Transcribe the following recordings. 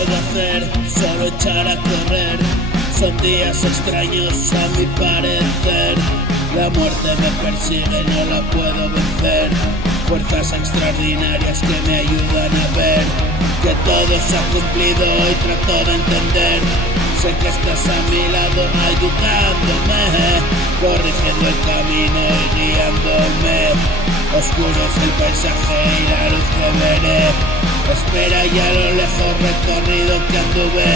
puedo hacer, solo echar a correr. Son días extraños a mi parecer. La muerte me persigue, no la puedo vencer. Fuerzas extraordinarias que me ayudan a ver que todo se ha cumplido y trato de entender. Sé que estás a mi lado ayudándome, corrigiendo el camino y guiándome. Oscuro es el paisaje y la luz que veré. Espera y a lo lejos recorrido que anduve.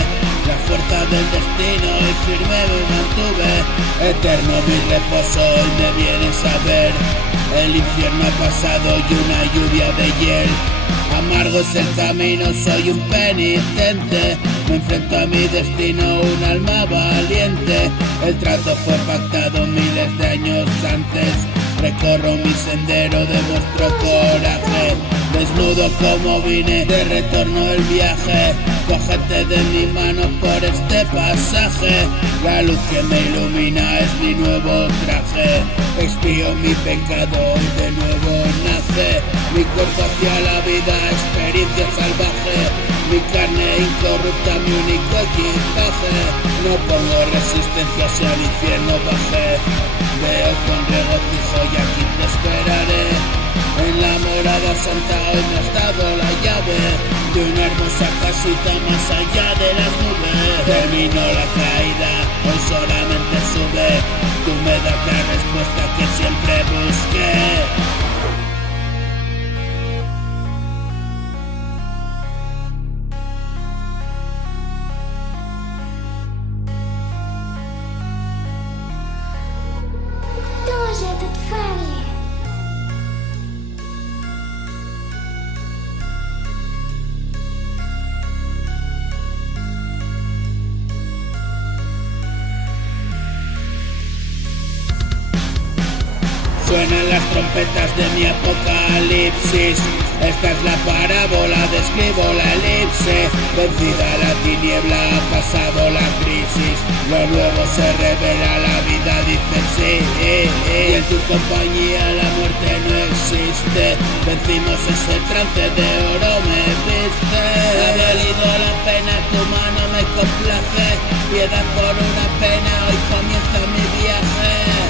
La fuerza del destino y firme me mantuve. Eterno mi reposo y me vienes a ver. El infierno ha pasado y una lluvia de hiel. Amargo es el camino, soy un penitente. Me enfrento a mi destino, un alma valiente. El trato fue pactado miles de años antes. Recorro mi sendero, demuestro coraje. Desnudo como vine, de retorno el viaje. Cógete de mi mano por este pasaje. La luz que me ilumina es mi nuevo traje. Expío mi pecado y de nuevo nace. Mi cuerpo hacia la vida, experiencia salvaje. Mi carne incorrupta, mi único equipaje. No pongo resistencia si al infierno bajé. Veo con regocijo y aquí te esperaré. En la morada santa hoy me has dado la llave de una hermosa casita más allá de las nubes. Terminó la caída, hoy solamente sube. Tú me das la respuesta que siempre busqué. Suenan las trompetas de mi apocalipsis. Esta es la parábola, describo la elipse. Vencida la tiniebla, ha pasado la crisis. Lo nuevo se revela, la vida dice sí. Y en tu compañía la muerte no existe. Vencimos ese trance de oro, me viste. Ha valido la pena, tu mano me complace. Piedad por una pena, hoy comienza mi viaje.